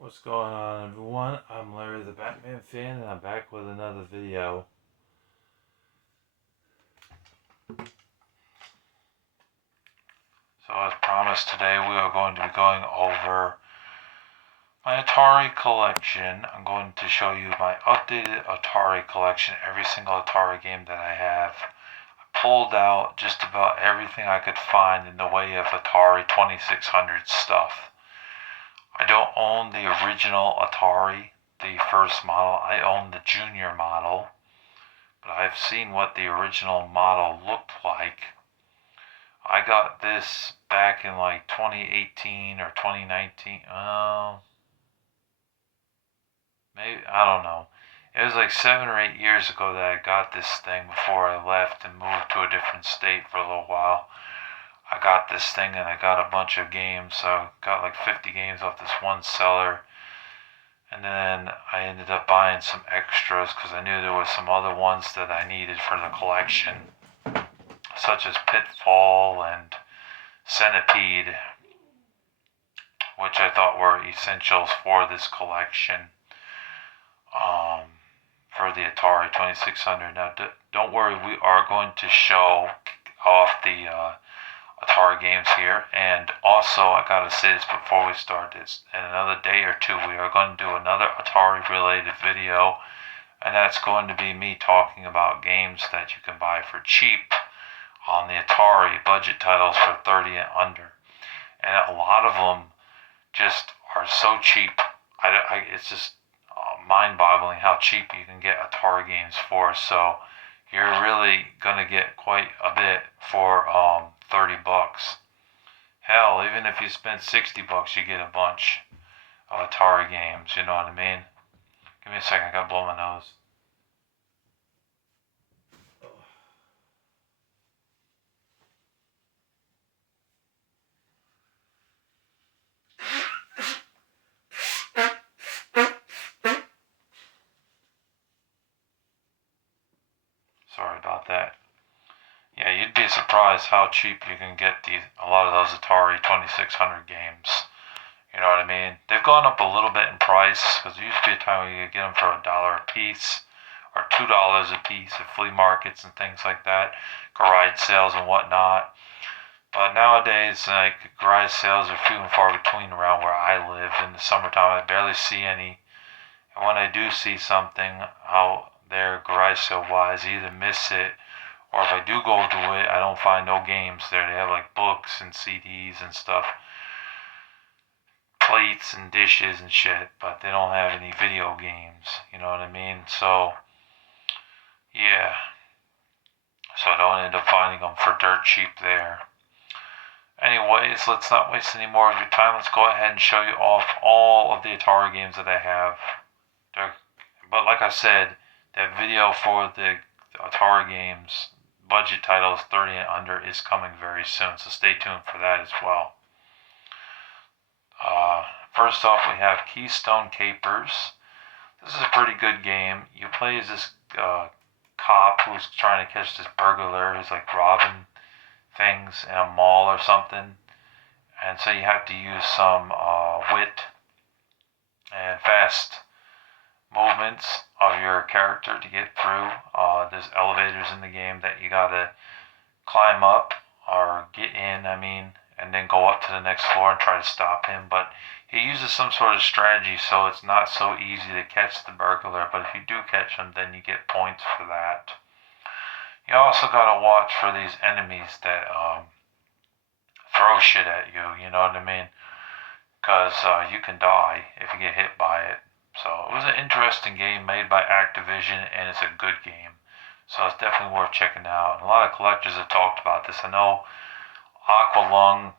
What's going on, everyone? I'm Larry the Batman fan, and I'm back with another video. So, as promised, today we are going to be going over my Atari collection. I'm going to show you my updated Atari collection, every single Atari game that I have. I pulled out just about everything I could find in the way of Atari 2600 stuff. I don't own the original Atari, the first model. I own the junior model. But I've seen what the original model looked like. I got this back in like 2018 or 2019. Maybe, I don't know. It was like 7 or 8 years ago that I got this thing before I left and moved to a different state for a little while. I got this thing and I got a bunch of games. So I got like 50 games off this one seller. And then I ended up buying some extras because I knew there was some other ones that I needed for the collection, such as Pitfall and Centipede, which I thought were essentials for this collection, for the Atari 2600. Now, don't worry, we are going to show off the Atari games here, and also I gotta say this before we start this, in another day or two we are going to do another Atari related video, and that's going to be me talking about games that you can buy for cheap on the Atari, budget titles for 30 and under, and a lot of them just are so cheap. It's just mind-boggling how cheap you can get Atari games for, so you're really gonna get quite a bit for $30. Hell, even if you spend $60, you get a bunch of Atari games. You know what I mean? Give me a second. I gotta blow my nose. Sorry about that. Yeah, you'd be surprised how cheap you can get a lot of those Atari 2600 games. You know what I mean? They've gone up a little bit in price because there used to be a time where you could get them for $1 a piece or $2 a piece at flea markets and things like that, garage sales and whatnot. But nowadays, like, garage sales are few and far between around where I live. In the summertime, I barely see any. And when I do see something out there garage sale wise, I either miss it, or if I do go to it, I don't find no games there. They have like books and CDs and stuff, plates and dishes and shit, but they don't have any video games. You know what I mean? So, yeah. So I don't end up finding them for dirt cheap there. Anyways, let's not waste any more of your time. Let's go ahead and show you off all of the Atari games that I have. But like I said, that video for the Atari games, budget titles 30 and under, is coming very soon. So stay tuned for that as well. First off, we have Keystone Capers. This is a pretty good game. You play as this cop who's trying to catch this burglar who's like robbing things in a mall or something. And so you have to use some wit and fast movements of your character to get through. There's elevators in the game that you gotta climb up or get in, and then go up to the next floor and try to stop him. But he uses some sort of strategy, so it's not so easy to catch the burglar. But if you do catch him, then you get points for that. You also gotta watch for these enemies that throw shit at you. You know what I mean? Because you can die if you get hit by it. So it was an interesting game made by Activision, and it's a good game. So it's definitely worth checking out. And a lot of collectors have talked about this. I know Aqualung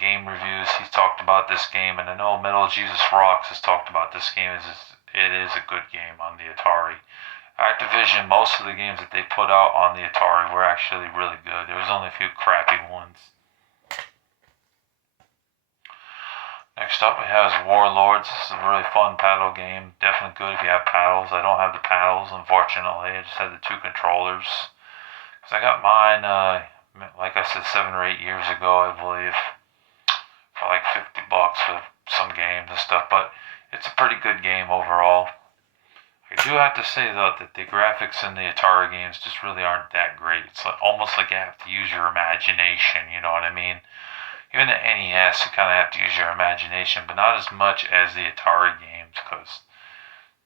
Game Reviews, he's talked about this game, and I know Metal Jesus Rocks has talked about this game. It is a good game on the Atari. Activision, most of the games that they put out on the Atari were actually really good. There was only a few crappy ones. Next up we have Warlords. This is a really fun paddle game. Definitely good if you have paddles. I don't have the paddles, unfortunately. I just have the two controllers. Because I got mine, like I said, 7 or 8 years ago, I believe, for like $50 with some games and stuff. But it's a pretty good game overall. I do have to say though that the graphics in the Atari games just really aren't that great. It's like, almost like you have to use your imagination. You know what I mean? Even the NES, you kind of have to use your imagination, but not as much as the Atari games because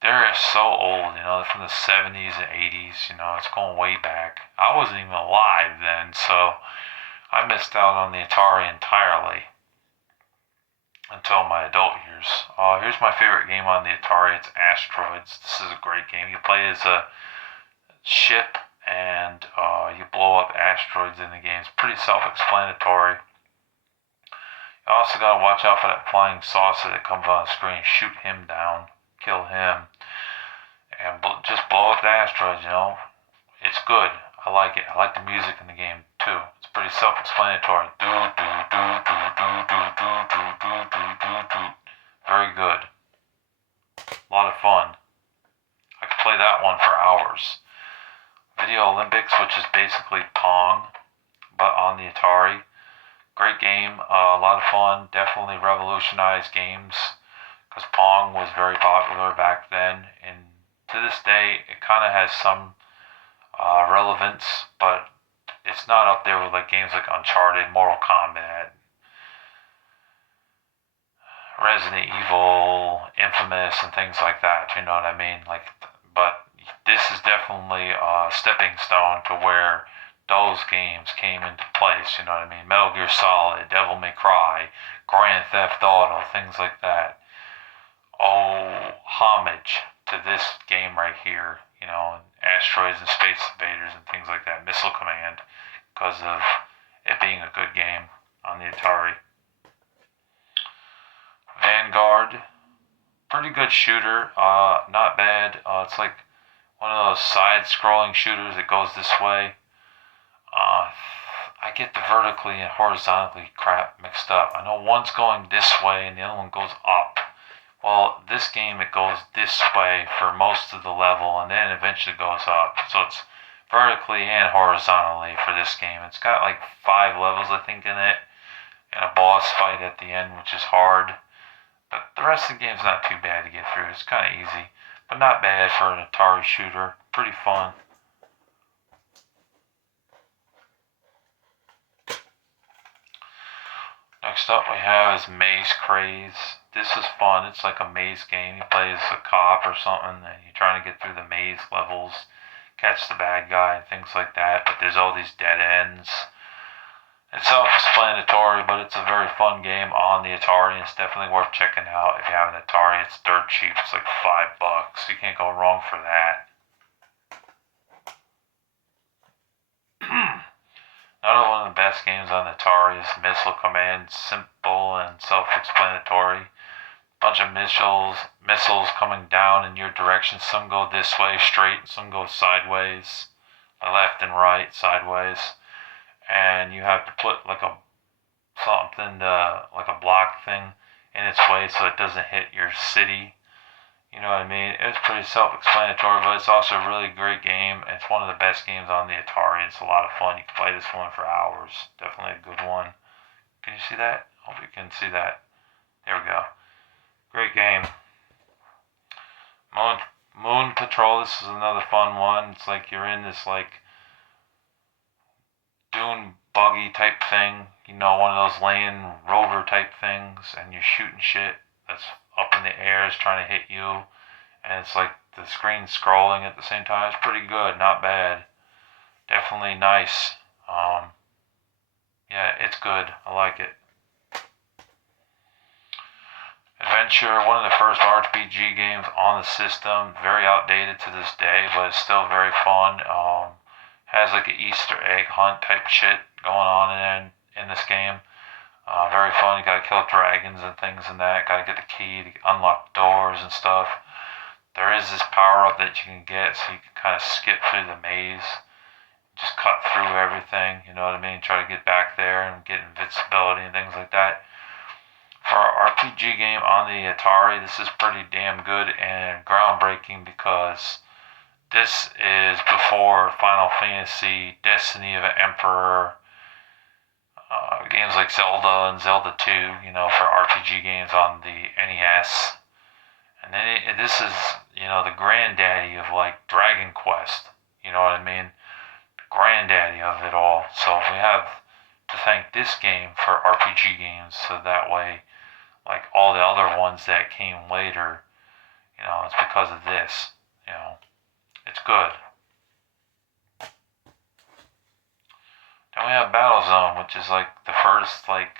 they're so old. You know, they're from the 70s and 80s. You know, it's going way back. I wasn't even alive then, so I missed out on the Atari entirely until my adult years. Here's my favorite game on the Atari. It's Asteroids. This is a great game. You play as a ship and you blow up asteroids in the game. It's pretty self-explanatory. You also gotta watch out for that flying saucer that comes on the screen. Shoot him down, kill him, and just blow up the asteroids. You know, it's good. I like it. I like the music in the game too. It's pretty self-explanatory. Do do do do do do do do do do do do. Very good. A lot of fun. I could play that one for hours. Video Olympics, which is basically Pong, but on the Atari. Great game. A lot of fun. Definitely revolutionized games because Pong was very popular back then, and to this day, it kind of has some relevance, but it's not up there with like games like Uncharted, Mortal Kombat, Resident Evil, Infamous, and things like that. You know what I mean? Like, but this is definitely a stepping stone to where those games came into place. You know what I mean? Metal Gear Solid, Devil May Cry, Grand Theft Auto, things like that. Oh, homage to this game right here. You know, Asteroids and Space Invaders and things like that. Missile Command, because of it being a good game on the Atari. Vanguard, pretty good shooter. Not bad. It's like one of those side-scrolling shooters that goes this way. I get the vertically and horizontally crap mixed up. I know one's going this way and the other one goes up. Well, this game it goes this way for most of the level and then eventually goes up. So it's vertically and horizontally for this game. It's got like 5 levels I think in it and a boss fight at the end which is hard. But the rest of the game's not too bad to get through. It's kind of easy, but not bad for an Atari shooter. Pretty fun. Next up we have is Maze Craze. This is fun. It's like a maze game. You play as a cop or something and you're trying to get through the maze levels, catch the bad guy and things like that, but there's all these dead ends. It's self-explanatory, but it's a very fun game on the Atari and it's definitely worth checking out. If you have an Atari, it's dirt cheap. It's like $5. You can't go wrong for that. Another one of the best games on Atari is Missile Command. Simple and self-explanatory. Bunch of missiles coming down in your direction. Some go this way straight, some go sideways, left and right, sideways. And you have to put like a block thing in its way so it doesn't hit your city. You know what I mean? It's pretty self-explanatory, but it's also a really great game. It's one of the best games on the Atari. It's a lot of fun. You can play this one for hours. Definitely a good one. Can you see that? Hope you can see that. There we go. Great game. Moon Patrol. This is another fun one. It's like you're in this like dune buggy type thing. You know, one of those Land Rover type things, and you're shooting shit that's up in the air is trying to hit you, and it's like the screen scrolling at the same time. It's pretty good, not bad. Definitely nice. Yeah, it's good. I like it. Adventure, one of the first RPG games on the system. Very outdated to this day, but it's still very fun. Has like an Easter egg hunt type shit going on in this game. Very fun. You gotta kill dragons and things and that. Gotta get the key to unlock doors and stuff. There is this power up that you can get so you can kind of skip through the maze. Just cut through everything, you know what I mean? Try to get back there and get invincibility and things like that. For an RPG game on the Atari, this is pretty damn good and groundbreaking because this is before Final Fantasy, Destiny of an Emperor, games like Zelda and Zelda 2, you know, for RPG games on the NES. And then this is, the granddaddy of like Dragon Quest. You know what I mean? Granddaddy of it all. So we have to thank this game for RPG games, so that way, like all the other ones that came later, it's because of this. It's good. Then we have Battlezone, which is like the first like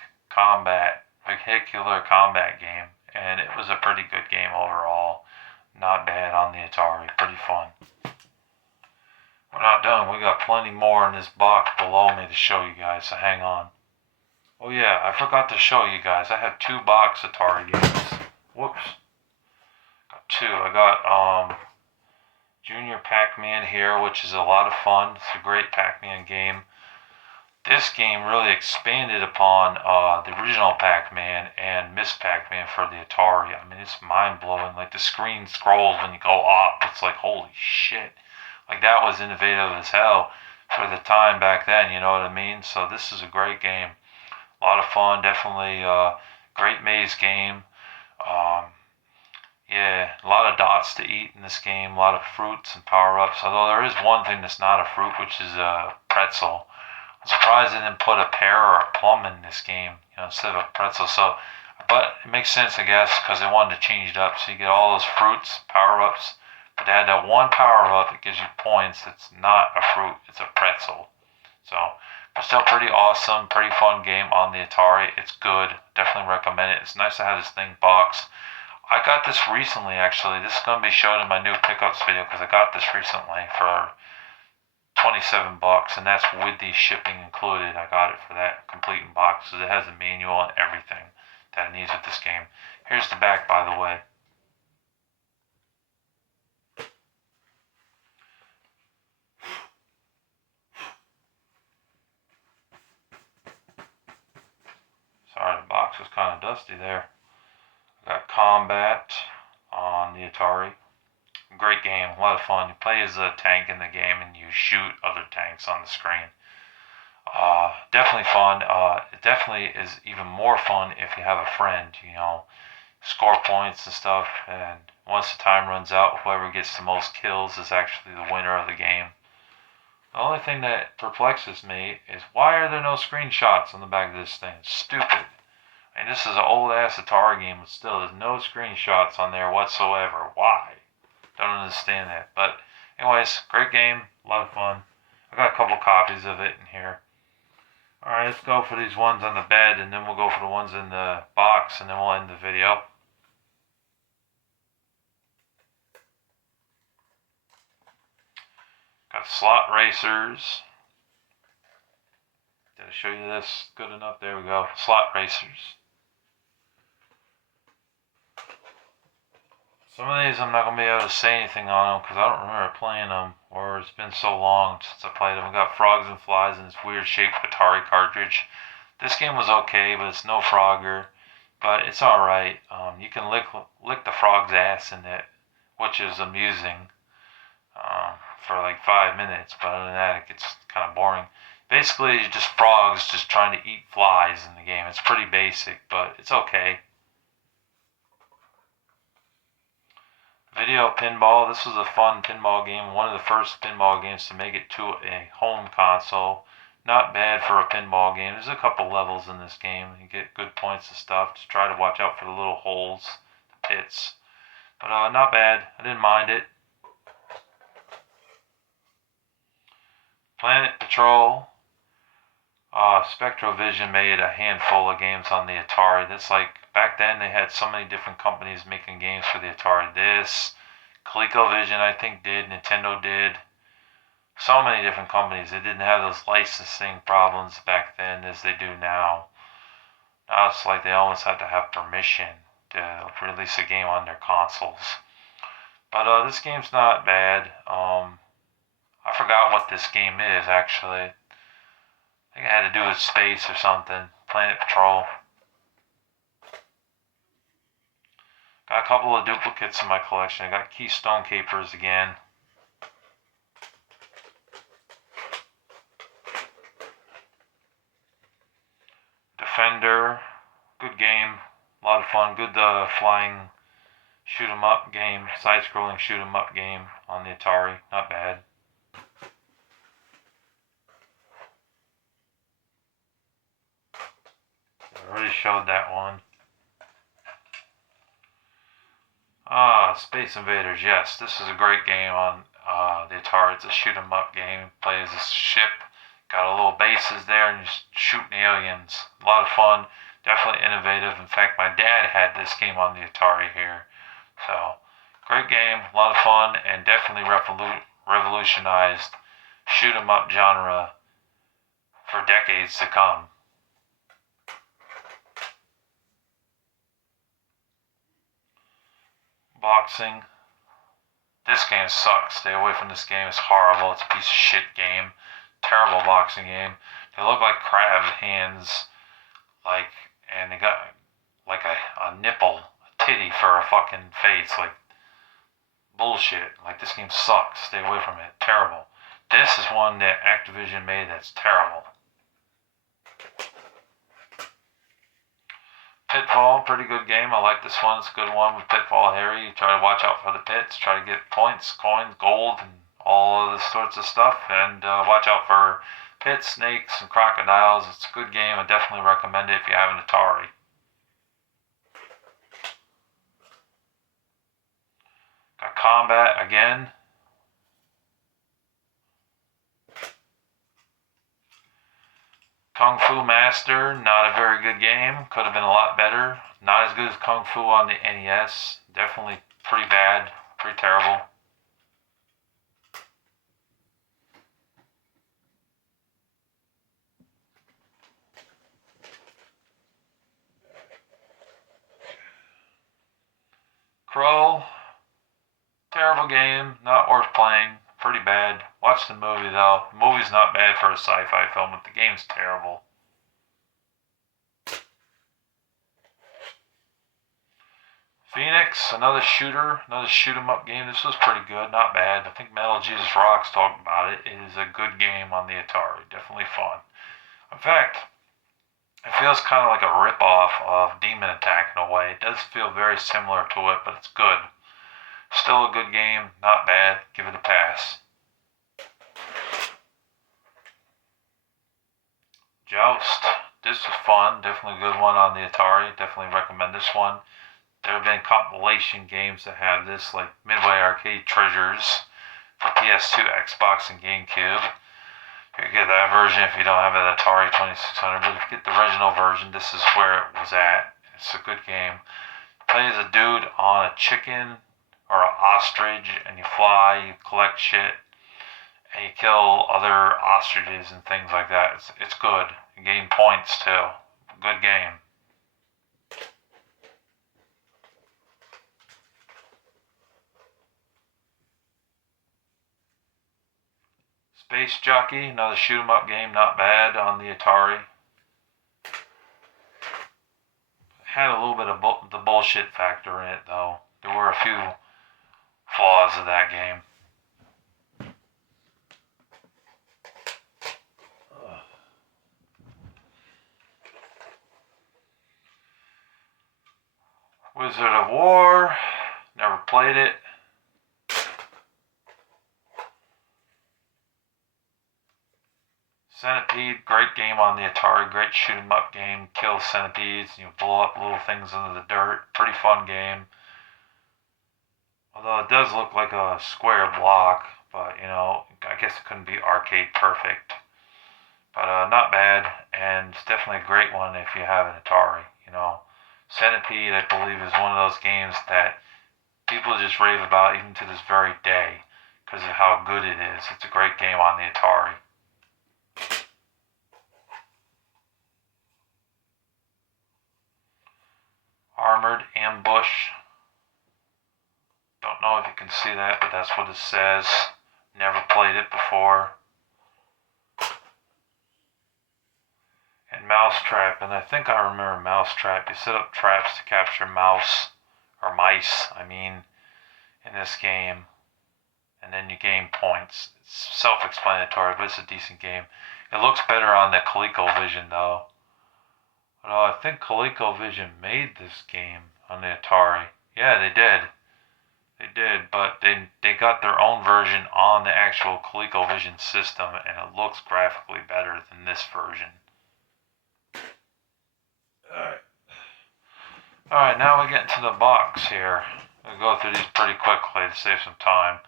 vehicular combat game, and it was a pretty good game overall. Not bad on the Atari, pretty fun. We're not done. We got plenty more in this box below me to show you guys, so hang on. Oh yeah, I forgot to show you guys. I have 2 box Atari games. Whoops. Got 2. I got Junior Pac-Man here, which is a lot of fun. It's a great Pac-Man game. This game really expanded upon the original Pac-Man and Miss Pac-Man for the Atari. I mean, it's mind-blowing. Like, the screen scrolls when you go up. It's like, holy shit. Like, that was innovative as hell for the time back then, you know what I mean? So this is a great game. A lot of fun. Definitely great maze game. Yeah, a lot of dots to eat in this game. A lot of fruits and power-ups. Although there is one thing that's not a fruit, which is a pretzel. I'm surprised they didn't put a pear or a plum in this game, instead of a pretzel. So, but it makes sense, I guess, because they wanted to change it up. So you get all those fruits, power-ups, but they had that one power-up that gives you points that's not a fruit, it's a pretzel. So, but still pretty awesome, pretty fun game on the Atari. It's good, definitely recommend it. It's nice to have this thing boxed. I got this recently, actually. This is going to be shown in my new pickups video because I got this recently for $27, and that's with the shipping included. I got it for that complete in box, so it has a manual and everything that it needs with this game. Here's the back, by the way. Sorry, the box was kind of dusty there. I got Combat on the Atari. Great game, a lot of fun. You play as a tank in the game and you shoot other tanks on the screen. Definitely fun. It definitely is even more fun if you have a friend, score points and stuff. And once the time runs out, whoever gets the most kills is actually the winner of the game. The only thing that perplexes me is why are there no screenshots on the back of this thing? It's stupid. I mean, this is an old ass Atari game, but still, there's no screenshots on there whatsoever. Why? Don't understand that. But anyways, great game, a lot of fun. I got a couple copies of it in here. Alright, let's go for these ones on the bed, and then we'll go for the ones in the box, and then we'll end the video. Got slot racers. Did I show you this good enough? There we go. Slot racers. Some of these I'm not going to be able to say anything on them because I don't remember playing them, or it's been so long since I played them. We got Frogs and Flies in this weird shaped Atari cartridge. This game was okay, but it's no Frogger, but it's alright. You can lick the frog's ass in it, which is amusing for like 5 minutes, but other than that it gets kind of boring. Basically, just frogs just trying to eat flies in the game. It's pretty basic, but it's okay. Video pinball. This was a fun pinball game. One of the first pinball games to make it to a home console. Not bad for a pinball game. There's a couple levels in this game. You get good points and stuff. Just try to watch out for the little holes, the pits. But not bad. I didn't mind it. Planet Patrol. Spectrovision made a handful of games on the Atari. That's like, back then they had so many different companies making games for the Atari. This, ColecoVision I think did, Nintendo did. So many different companies. They didn't have those licensing problems back then as they do now. Now it's like they almost have to have permission to release a game on their consoles. But this game's not bad. I forgot what this game is actually. I think it had to do with space or something. Planet Patrol. Got a couple of duplicates in my collection. I got Keystone Capers again. Defender. Good game. A lot of fun. Good flying shoot 'em up game, side-scrolling shoot 'em up game on the Atari. Not bad. I already showed that one. Space Invaders. Yes, this is a great game on the Atari. It's a shoot 'em up game. Play as this ship. Got a little bases there and just shooting aliens. A lot of fun. Definitely innovative. In fact, my dad had this game on the Atari here. So, great game. A lot of fun and definitely revolutionized shoot 'em up genre for decades to come. Boxing. This game sucks. Stay away from this game. It's horrible. It's a piece of shit game. Terrible boxing game. They look like crab hands, and they got like a nipple, a titty for a fucking face. Like, bullshit. Like, this game sucks. Stay away from it. Terrible. This is one that Activision made that's terrible. Pitfall, pretty good game. I like this one. It's a good one with Pitfall Harry. You try to watch out for the pits, try to get points, coins, gold, and all of this sorts of stuff. And watch out for pits, snakes, and crocodiles. It's a good game. I definitely recommend it if you have an Atari. Got Combat again. Kung Fu Master, not a very good game. Could have been a lot better. Not as good as Kung Fu on the NES. Definitely pretty bad. Pretty terrible. Crow, terrible game. Not worth playing. Pretty bad. Watch the movie though. The movie's not bad for a sci-fi film, but the game's terrible. Phoenix, another shooter, another shoot 'em up game. This was pretty good, not bad. I think Metal Jesus Rocks talked about it. It is a good game on the Atari. Definitely fun. In fact, it feels kind of like a rip-off of Demon Attack in a way. It does feel very similar to it, but it's good. Still a good game, not bad. Give it a pass. Joust. This was fun. Definitely a good one on the Atari. Definitely recommend this one. There have been compilation games that have this, like Midway Arcade Treasures for PS2, Xbox, and GameCube. You can get that version if you don't have an Atari 2600, but if you get the original version, this is where it was at. It's a good game. Play as a dude on a chicken or an ostrich, and you fly, you collect shit, and you kill other ostriches and things like that. It's good. You gain points too. Good game. Space Jockey, another shoot 'em up game, not bad on the Atari. Had a little bit of the bullshit factor in it though. There were a few flaws of that game. Wizard of War, never played it. Centipede, great game on the Atari, great shoot 'em up game. Kill centipedes, you blow up little things into the dirt. Pretty fun game. Although it does look like a square block, but I guess it couldn't be arcade perfect. But not bad, and it's definitely a great one if you have an Atari. Centipede, I believe, is one of those games that people just rave about even to this very day because of how good it is. It's a great game on the Atari. Armored Ambush. Don't know if you can see that, but that's what it says. Never played it before. And Mousetrap, and I think I remember Mousetrap. You set up traps to capture mice, in this game. And then you gain points. It's self-explanatory, but it's a decent game. It looks better on the ColecoVision though. But I think ColecoVision made this game on the Atari. Yeah, they did. They did, but they got their own version on the actual ColecoVision system, and it looks graphically better than this version. Alright, now we get into the box here. We'll go through these pretty quickly to save some time.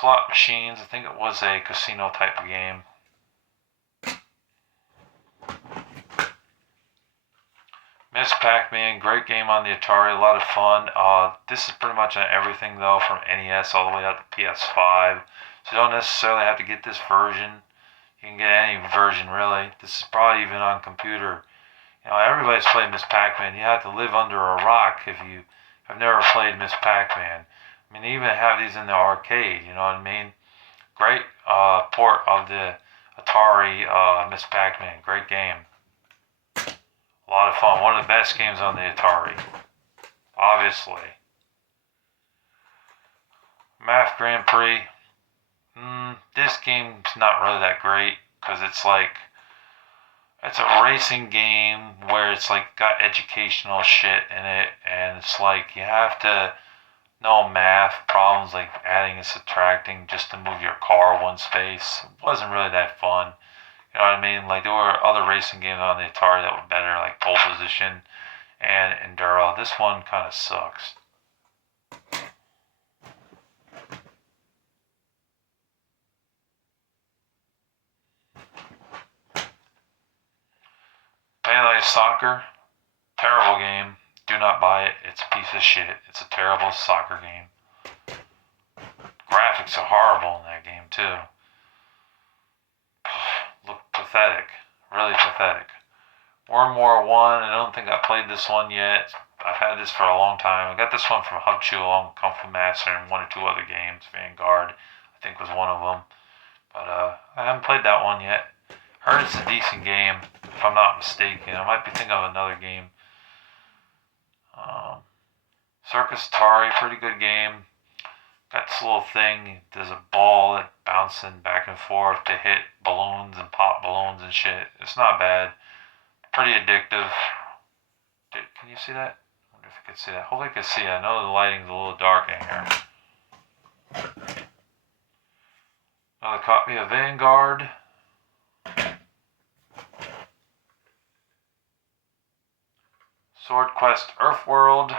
Slot machines, I think it was a casino type of game. Miss Pac-Man, great game on the Atari, a lot of fun. This is pretty much on everything though, from NES all the way up to PS5. So you don't necessarily have to get this version. You can get any version really. This is probably even on computer. You know, everybody's played Miss Pac-Man. You have to live under a rock if you have never played Miss Pac-Man. I mean, they even have these in the arcade, you know what I mean? Great port of the Atari Miss Pac-Man. Great game. A lot of fun. One of the best games on the Atari. Obviously. Math Grand Prix. This game's not really that great because it's a racing game where it's like got educational shit in it, and it's like you have to know math problems like adding and subtracting just to move your car one space. It wasn't really that fun. You know what I mean? Like there were other racing games on the Atari that were better, like Pole Position and Enduro. This one kind of sucks. Pele Soccer, terrible game. Do not buy it. It's a piece of shit. It's a terrible soccer game. Graphics are horrible in that game too. Look pathetic. Really pathetic. World War One. I don't think I played this one yet. I've had this for a long time. I got this one from Hub Chew along with Kung Fu Master and one or two other games. Vanguard, I think, was one of them. But I haven't played that one yet. Heard it's a decent game, if I'm not mistaken. I might be thinking of another game. Circus Atari, pretty good game. Got this little thing. There's a ball that bouncing back and forth to hit balloons and pop balloons and shit. It's not bad. Pretty addictive. Can you see that? I wonder if you can see that. Hopefully you can see it. I know the lighting's a little dark in here. Another copy of Vanguard. Sword Quest Earthworld.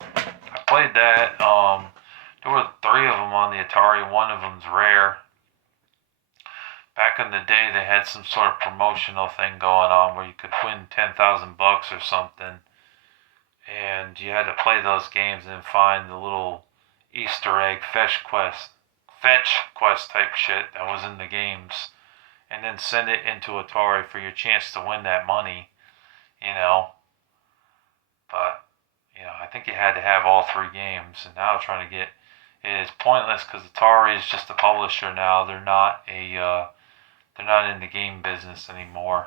I played that. There were 3 of them on the Atari. One of them's rare. Back in the day, they had some sort of promotional thing going on where you could win $10,000 or something, and you had to play those games and find the little Easter egg fetch quest type shit that was in the games, and then send it into Atari for your chance to win that money, you know. But you know, I think you had to have all 3 games, and now trying to get it is pointless because Atari is just a publisher now. They're not in the game business anymore.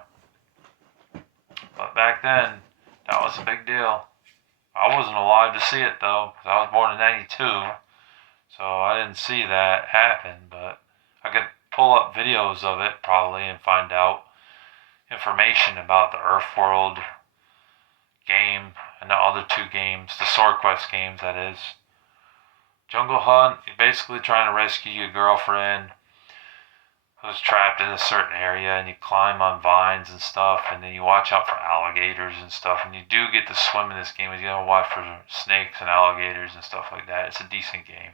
But back then, that was a big deal. I wasn't alive to see it though, because I was born in '92, so I didn't see that happen. But I could pull up videos of it probably and find out information about the Earthworld game and the other 2 games, the Sword Quest games, that is. Jungle Hunt, you're basically trying to rescue your girlfriend who's trapped in a certain area, and you climb on vines and stuff, and then you watch out for alligators and stuff, and you do get to swim in this game, you gotta watch for snakes and alligators and stuff like that. It's a decent game.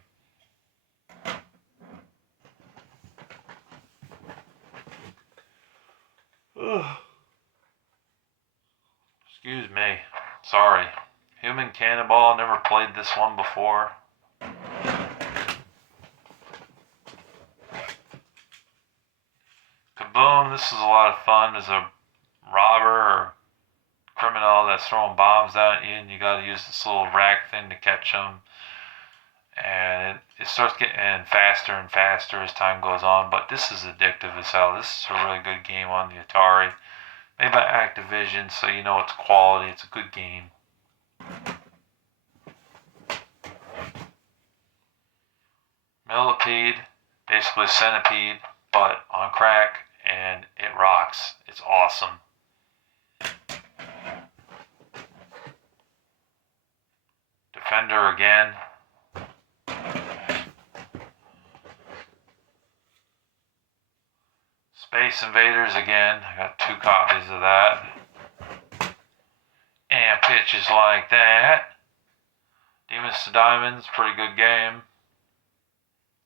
Excuse me. Sorry. Human Cannonball, never played this one before. Kaboom, this is a lot of fun. There's a robber or criminal that's throwing bombs down at you, and you gotta use this little rack thing to catch them. And it starts getting faster and faster as time goes on, but this is addictive as hell. This is a really good game on the Atari. Made by Activision, so you know it's quality. It's a good game. Millipede, basically Centipede, but on crack, and it rocks. It's awesome. Defender again. Space Invaders again. I got 2 copies of that. And Pitches Like That. Demons to Diamonds, pretty good game.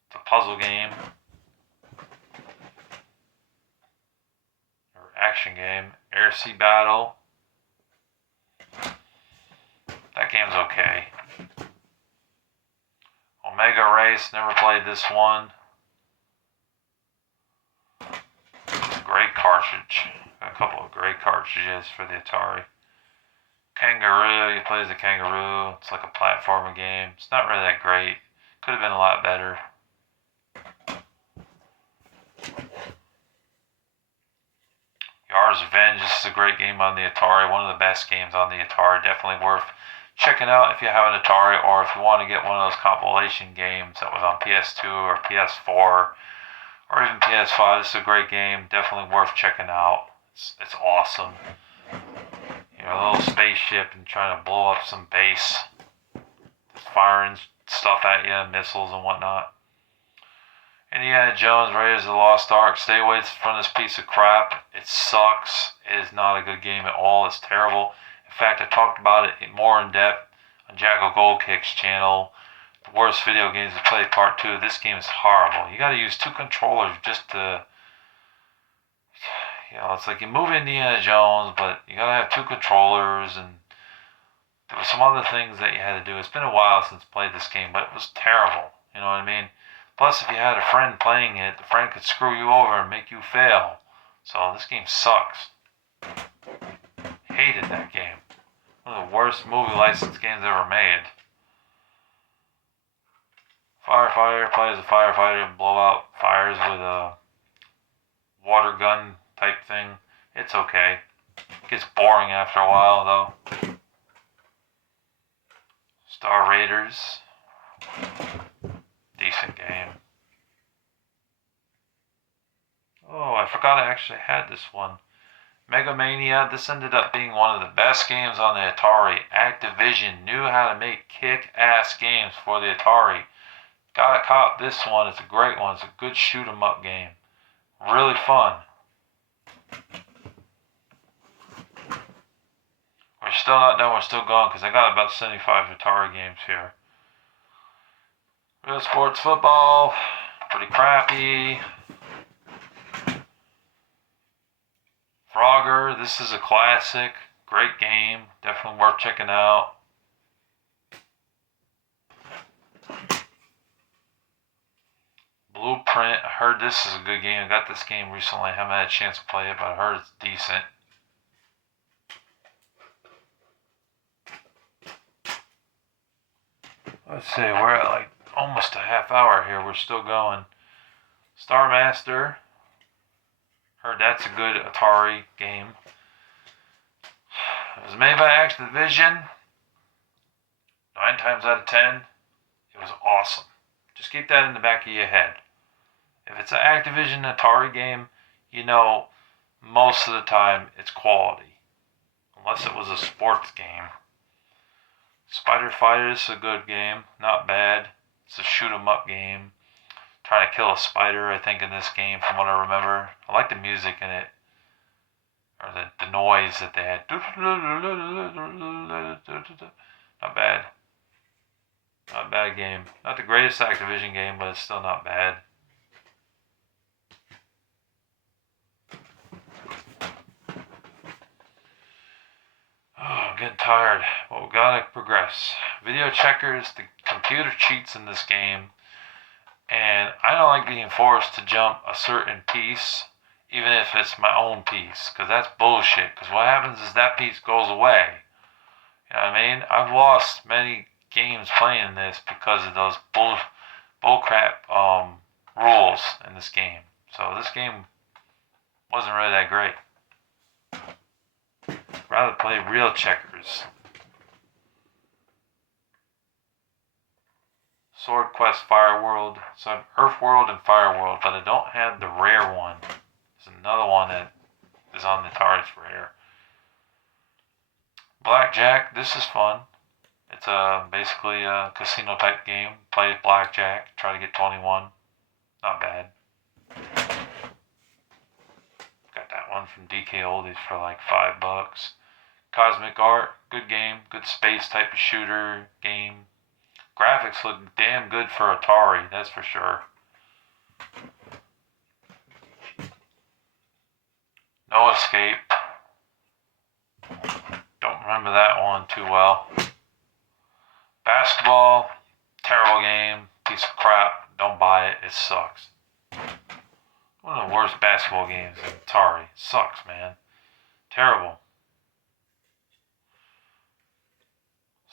It's a puzzle game. Or action game. Air Sea Battle. That game's okay. Omega Race, never played this one. It's a great cartridge. Got a couple of great cartridges for the Atari. Kangaroo, you play as a kangaroo. It's like a platformer game. It's not really that great. Could have been a lot better. Yara's Revenge, this is a great game on the Atari. One of the best games on the Atari. Definitely worth checking out if you have an Atari, or if you want to get one of those compilation games that was on PS2 or PS4 or even PS5. This is a great game. Definitely worth checking out. It's awesome. You know, a little spaceship and trying to blow up some base. Just firing stuff at you, missiles and whatnot. Indiana Jones, Raiders of the Lost Ark. Stay away from this piece of crap. It sucks. It is not a good game at all. It's terrible. In fact, I talked about it more in depth on Jackal Goldkick's channel. The worst video games to play part 2. This game is horrible. You got to use 2 controllers just to, you know, it's like you move Indiana Jones, but you got to have 2 controllers, and there were some other things that you had to do. It's been a while since I played this game, but it was terrible. You know what I mean? Plus, if you had a friend playing it, the friend could screw you over and make you fail. So this game sucks. Hated that game. One of the worst movie license games ever made. Firefighter, plays a firefighter and blow out fires with a water gun type thing. It's okay. It gets boring after a while though. Star Raiders. Decent game. Oh, I forgot I actually had this one. Mega Mania, this ended up being one of the best games on the Atari. Activision knew how to make kick-ass games for the Atari. Gotta cop this one. It's a great one. It's a good shoot-'em-up game. Really fun. We're still not done. We're still going because I got about 75 Atari games here. Real Sports Football. Pretty crappy. Frogger, this is a classic. Great game. Definitely worth checking out. Blueprint, I heard this is a good game. I got this game recently. I haven't had a chance to play it, but I heard it's decent. Let's see, we're at like almost a half hour here. We're still going. Star Master. Heard that's a good Atari game. It was made by Activision. 9 times out of 10, it was awesome. Just keep that in the back of your head. If it's an Activision Atari game, you know most of the time it's quality. Unless it was a sports game. Spider Fighter, this is a good game. Not bad. It's a shoot 'em up game. Trying to kill a spider, I think, in this game, from what I remember. I like the music in it. Or the noise that they had. Not bad. Not a bad game. Not the greatest Activision game, but it's still not bad. Oh, I'm getting tired. But we gotta progress. Video checkers, the computer cheats in this game. And I don't like being forced to jump a certain piece, even if it's my own piece, because that's bullshit. Because what happens is that piece goes away. You know what I mean? I've lost many games playing this because of those bullcrap rules in this game. So this game wasn't really that great. I'd rather play real checkers. Sword Quest Fire World. So I have Earth World and Fire World, but I don't have the rare one. There's another one that is on the Atari's rare. Blackjack, this is fun. It's basically a casino type game. Play blackjack, try to get 21. Not bad. Got that one from DK Oldies for like $5. Cosmic Art, good game, good space type of shooter game. Graphics look damn good for Atari, that's for sure. No Escape. Don't remember that one too well. Basketball, terrible game, piece of crap. Don't buy it, it sucks. One of the worst basketball games in Atari. It sucks, man. Terrible.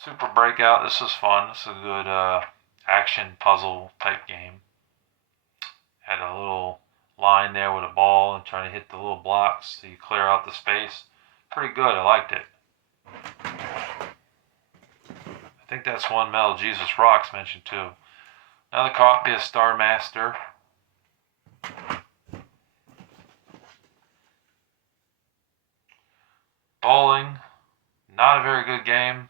Super Breakout, this is fun. This is a good action puzzle type game. Had a little line there with a ball and trying to hit the little blocks so you clear out the space. Pretty good, I liked it. I think that's one Metal Jesus Rocks mentioned too. Another copy of Star Master. Bowling, not a very good game.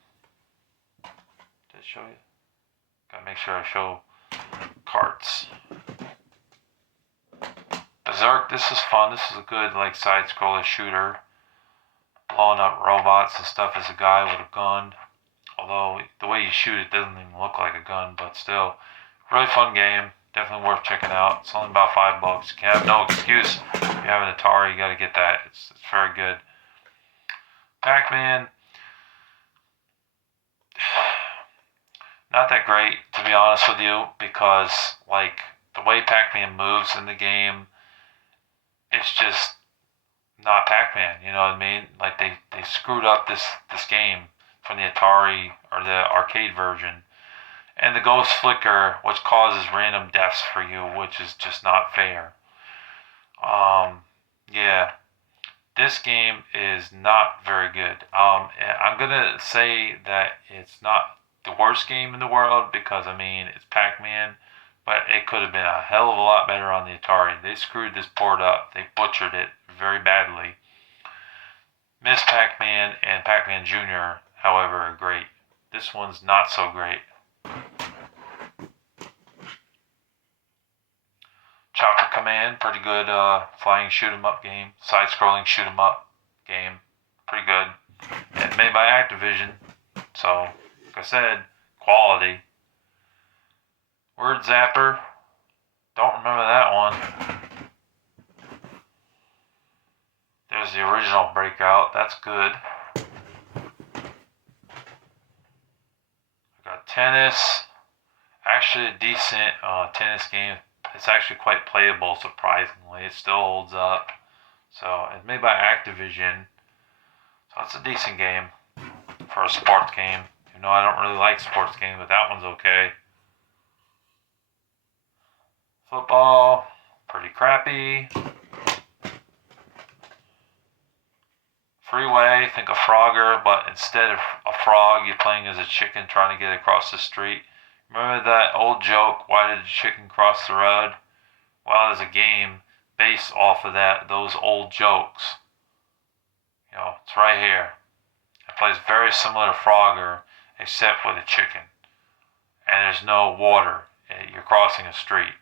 Did I show you? Gotta make sure I show carts. Berserk, this is fun. This is a good like side-scroller shooter. Blowing up robots and stuff as a guy with a gun. Although the way you shoot it doesn't even look like a gun, but still. Really fun game. Definitely worth checking out. It's only about $5. You can have no excuse. If you have an Atari, you gotta get that. It's very good. Pac-Man, not that great to be honest with you, because like the way Pac-Man moves in the game, it's just not Pac-Man. You know what I mean? Like they screwed up this game from the Atari or the arcade version, and the ghost flicker, which causes random deaths for you, which is just not fair. Yeah. This game is not very good. I'm gonna say that it's not the worst game in the world because I mean it's Pac-Man, but it could have been a hell of a lot better on the Atari. They screwed this port up. They butchered it very badly. Miss Pac-Man and Pac-Man Jr., however, are great. This one's not so great. Chopper Command, pretty good flying shoot 'em up game, side-scrolling shoot 'em up game, pretty good. And made by Activision, so like I said, quality. Word Zapper, don't remember that one. There's the original Breakout, that's good. I got Tennis, actually a decent tennis game. It's actually quite playable, surprisingly. It still holds up. So it's made by Activision. So it's a decent game for a sports game. You know, I don't really like sports games, but that one's okay. Football, pretty crappy. Freeway, think of Frogger, but instead of a frog, you're playing as a chicken trying to get across the street. Remember that old joke, why did the chicken cross the road? Well, there's a game based off of those old jokes. You know, it's right here. It plays very similar to Frogger, except with a chicken. And there's no water. You're crossing a street.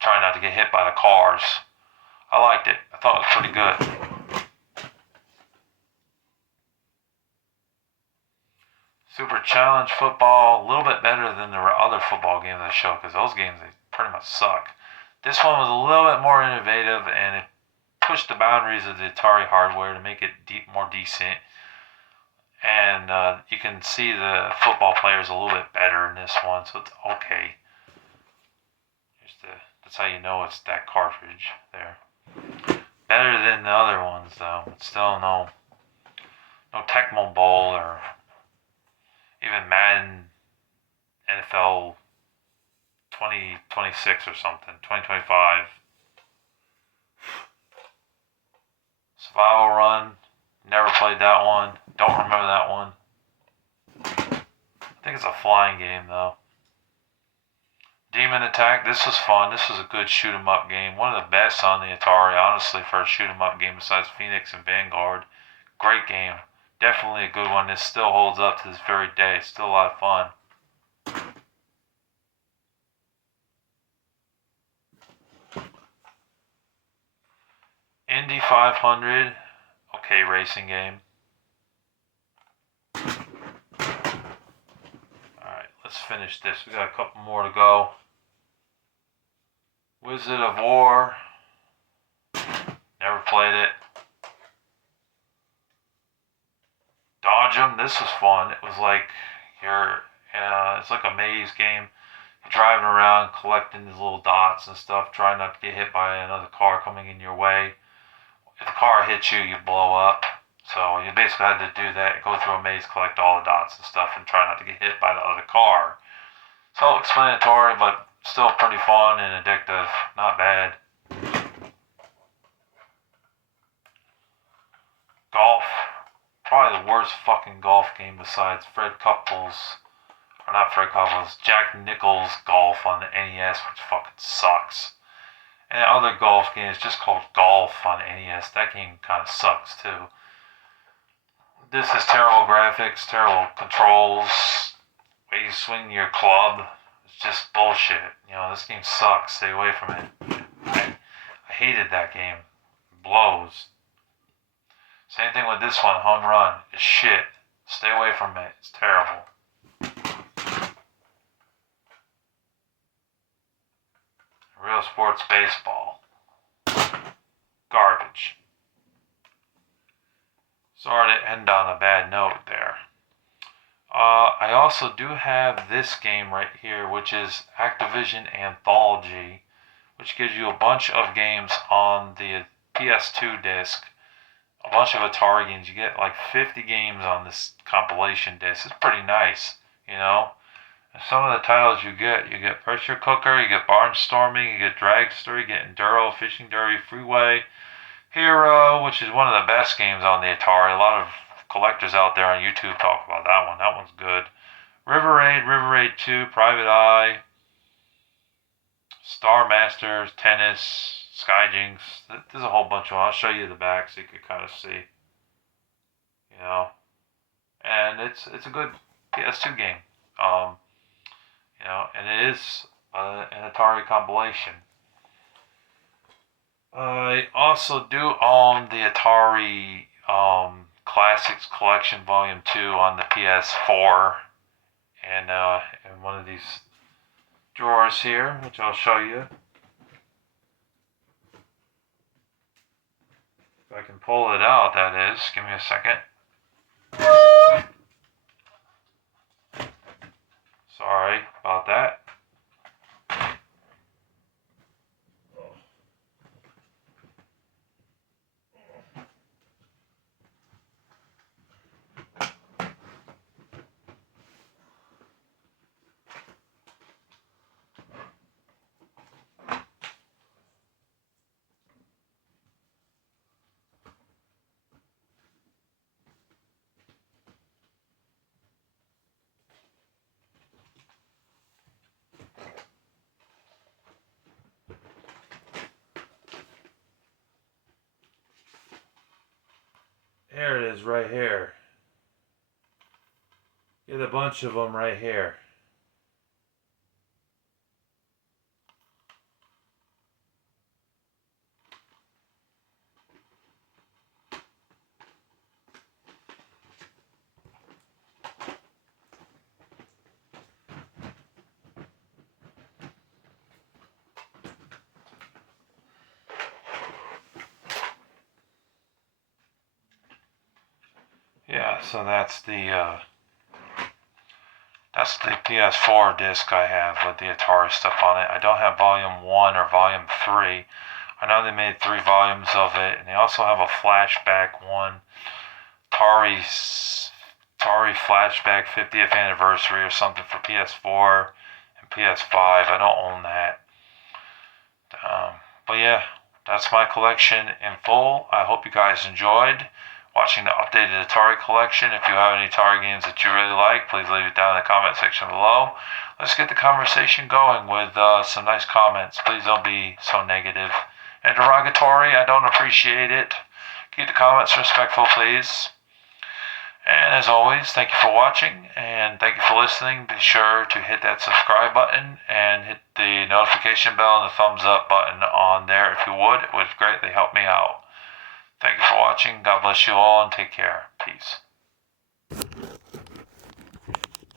Trying not to get hit by the cars. I liked it. I thought it was pretty good. Super Challenge Football, a little bit better than the other football games I show, because those games, they pretty much suck. This one was a little bit more innovative, and it pushed the boundaries of the Atari hardware to make it more decent. And you can see the football players a little bit better in this one, so it's okay. That's how you know it's that cartridge there. Better than the other ones, though. But still no Tecmo Bowl or even Madden NFL 2026 or something, 2025. Survival Run, never played that one. Don't remember that one. I think it's a flying game though. Demon Attack, this was fun. This was a good shoot 'em up game. One of the best on the Atari, honestly, for a shoot 'em up game besides Phoenix and Vanguard. Great game. Definitely a good one. This still holds up to this very day. It's still a lot of fun. Indy 500. Okay, racing game. Alright, let's finish this. We got a couple more to go. Wizard of War. Never played it. Dodge 'em. This was fun. It was like it's like a maze game. You're driving around collecting these little dots and stuff, trying not to get hit by another car coming in your way. If the car hits you, you blow up. So you basically had to do that, go through a maze, collect all the dots and stuff, and try not to get hit by the other car. Self-explanatory, but still pretty fun and addictive. Not bad. Golf. Probably the worst fucking golf game besides Jack Nicklaus Golf on the NES, which fucking sucks. And other golf games just called Golf on the NES. That game kind of sucks too. This is terrible graphics, terrible controls, way you swing your club. It's just bullshit. This game sucks. Stay away from it. I hated that game. It blows. Same thing with this one, Home Run. It's shit. Stay away from it. It's terrible. Real Sports Baseball. Garbage. Sorry to end on a bad note there. I also do have this game right here, which is Activision Anthology, which gives you a bunch of games on the PS2 disc, a bunch of Atari games. You get like 50 games on this compilation disc. It's pretty nice, And some of the titles you get Pressure Cooker, you get Barnstorming, you get Dragster, you get Enduro, Fishing Derby, Freeway, Hero, which is one of the best games on the Atari. A lot of collectors out there on YouTube talk about that one. That one's good. River Raid 2, Private Eye, Star Masters, Tennis, Skyjinx. There's a whole bunch of them. I'll show you the back so you can kind of see. And it's a good PS2 game. And it is an Atari compilation. I also do own the Atari Classics Collection Volume 2 on the PS4, and in one of these drawers here, which I'll show you. If I can pull it out, that is. Give me a second. Sorry about that. There it is, right here. Get a bunch of them right here. Yeah, so that's the PS4 disc I have with the Atari stuff on it. I don't have Volume 1 or Volume 3. I know they made 3 volumes of it, and they also have a flashback one, Atari Flashback 50th Anniversary or something for PS4 and PS5. I don't own that. But yeah, that's my collection in full. I hope you guys enjoyed watching the updated Atari collection. If you have any Atari games that you really like, please leave it down in the comment section below. Let's get the conversation going with some nice comments. Please don't be so negative and derogatory. I don't appreciate it. Keep the comments respectful, please. And as always, thank you for watching and thank you for listening. Be sure to hit that subscribe button and hit the notification bell and the thumbs up button on there if you would. It would greatly help me out. Thank you for watching. God bless you all and take care. Peace.